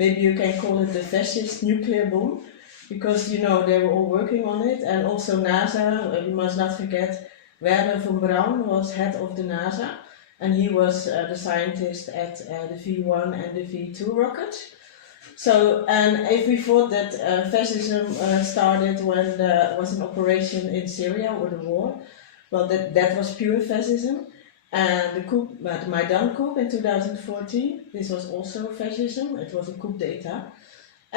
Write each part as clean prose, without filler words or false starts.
maybe you can call it the fascist nuclear bomb, because you know they were all working on it, and also NASA. You must not forget, Werner von Braun was head of the NASA, and he was the scientist at the V1 and the V2 rockets. So, and if we thought that fascism started when there was an operation in Syria or the war, well, that was pure fascism. And the coup, the Maidan coup in 2014, this was also fascism. It was a coup d'etat.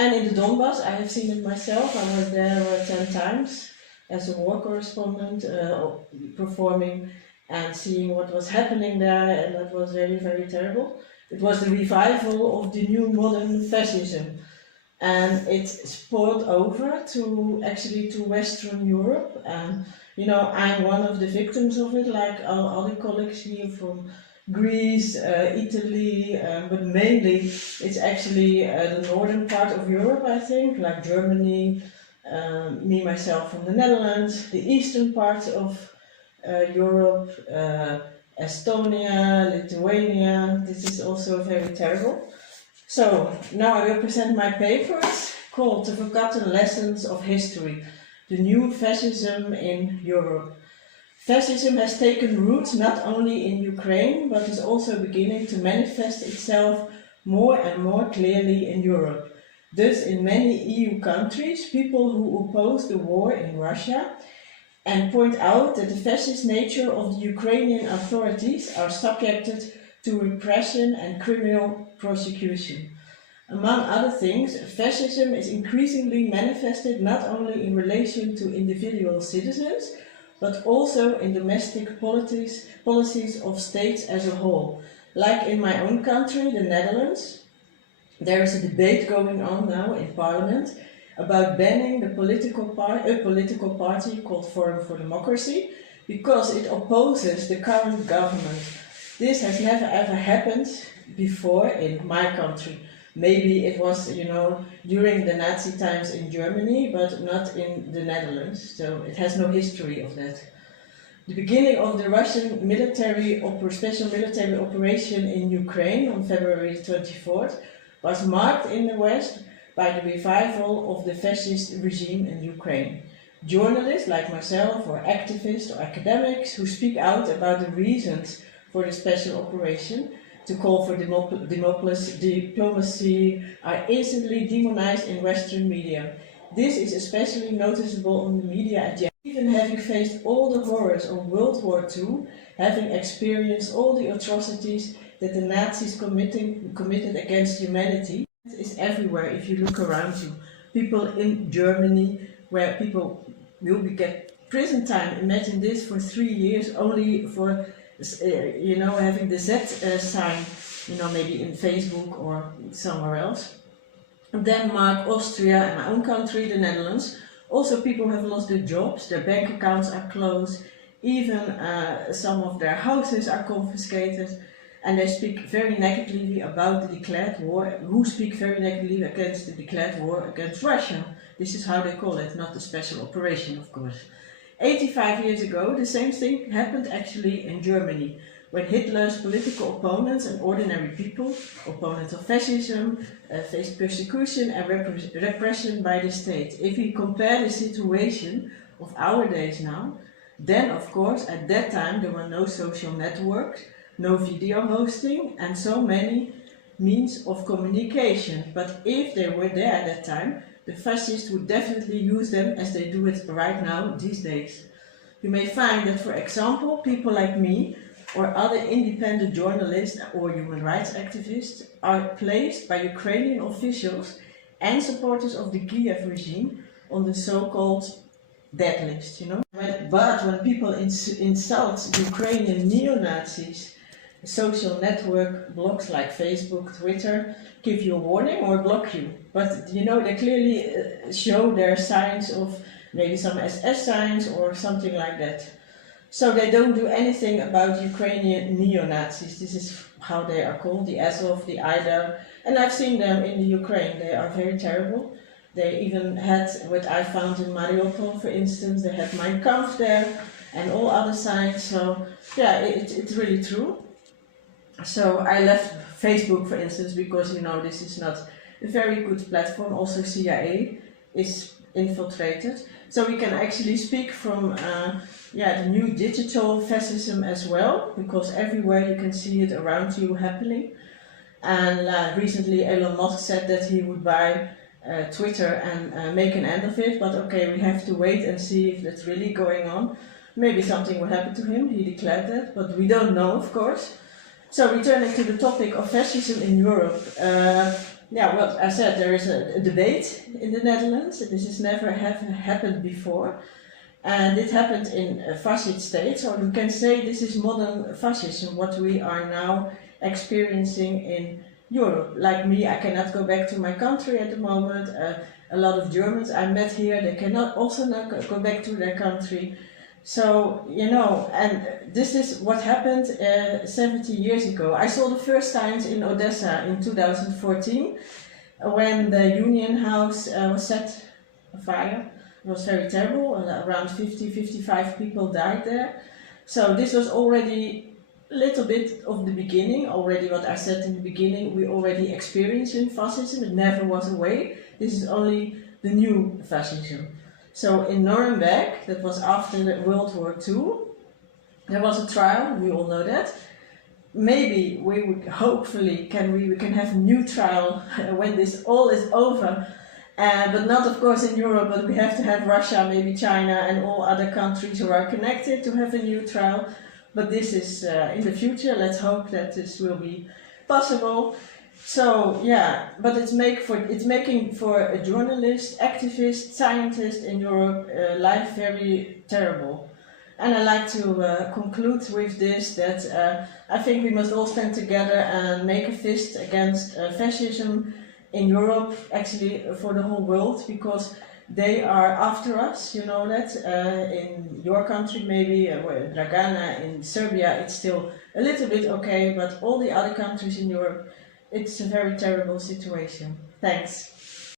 And in the Donbass, I have seen it myself. I was there 10 times as a war correspondent, performing and seeing what was happening there, and that was very, very terrible. It was the revival of the new modern fascism, and it spilled over to Western Europe. And you know, I'm one of the victims of it, like all other colleagues here from Greece, Italy, but mainly it's actually the northern part of Europe, I think, like Germany, me myself from the Netherlands, the eastern part of Europe, Estonia, Lithuania. This is also very terrible. So now I will present my papers called The Forgotten Lessons of History, the New Fascism in Europe. Fascism has taken root not only in Ukraine, but is also beginning to manifest itself more and more clearly in Europe. Thus, in many EU countries, people who oppose the war in Russia and point out that the fascist nature of the Ukrainian authorities are subjected to repression and criminal prosecution. Among other things, fascism is increasingly manifested not only in relation to individual citizens, but also in domestic policies of states as a whole. Like in my own country, the Netherlands, there is a debate going on now in Parliament about banning the political party called Forum for Democracy, because it opposes the current government. This has never ever happened before in my country. Maybe it was, you know, during the Nazi times in Germany, but not in the Netherlands, so it has no history of that. The beginning of the Russian special military operation in Ukraine on February 24th was marked in the West by the revival of the fascist regime in Ukraine. Journalists like myself, or activists or academics who speak out about the reasons for the special operation to call for diplomacy are instantly demonized in Western media. This is especially noticeable on the media agenda. Even having faced all the horrors of World War II, having experienced all the atrocities that the Nazis committed against humanity, is everywhere if you look around you. People in Germany, where people will get prison time, imagine this, for 3 years only for you know, having the Z sign, you know, maybe in Facebook or somewhere else. Denmark, Austria, and my own country, the Netherlands. Also, people have lost their jobs, their bank accounts are closed, even some of their houses are confiscated, and they speak very negatively about the declared war, who speak very negatively against the declared war against Russia. This is how they call it, not the special operation, of course. 85 years ago, the same thing happened actually in Germany, when Hitler's political opponents and ordinary people, opponents of fascism, faced persecution and repression by the state. If we compare the situation of our days now, then of course at that time there were no social networks, no video hosting, and so many means of communication. But if they were there at that time, the fascists would definitely use them as they do it right now these days. You may find that, for example, people like me or other independent journalists or human rights activists are placed by Ukrainian officials and supporters of the Kiev regime on the so-called dead list, you know. But when people insult Ukrainian neo-Nazis, social network blogs like Facebook, Twitter give you a warning or block you. But you know, they clearly show their signs of maybe some SS signs or something like that. So they don't do anything about Ukrainian neo-Nazis. This is how they are called, the Azov, the Aida. And I've seen them in the Ukraine. They are very terrible. They even had what I found in Mariupol, for instance. They had Mein Kampf there and all other signs. So yeah, it's really true. So I left Facebook, for instance, because, you know, this is not a very good platform. Also CIA is infiltrated. So we can actually speak from the new digital fascism as well, because everywhere you can see it around you happening. And recently Elon Musk said that he would buy Twitter and make an end of it, but okay, we have to wait and see if that's really going on. Maybe something will happen to him, he declared that, but we don't know, of course. So returning to the topic of fascism in Europe, well, I said there is a debate in the Netherlands. This has never happened before, and it happened in fascist states, or we can say this is modern fascism, what we are now experiencing in Europe. Like me, I cannot go back to my country at the moment. A lot of Germans I met here, they cannot also not go back to their country. So, and this is what happened 70 years ago. I saw the first times in Odessa in 2014, when the Union House was set afire. It was very terrible, around 50-55 people died there. So this was already a little bit of the beginning, already what I said in the beginning, we already experienced in fascism, it never was away. This is only the new fascism. So in Nuremberg, that was after World War II, there was a trial, we all know that. Maybe we would, hopefully, we can have a new trial when this all is over. But not of course in Europe, but we have to have Russia, maybe China and all other countries who are connected to have a new trial. But this is in the future, let's hope that this will be possible. So yeah, but it's making for a journalist, activist, scientist in Europe life very terrible. And I like to conclude with this, that I think we must all stand together and make a fist against fascism in Europe, actually for the whole world, because they are after us, you know that. In your country maybe, Dragana, in Serbia, it's still a little bit okay, but all the other countries in Europe, it's a very terrible situation. Thanks.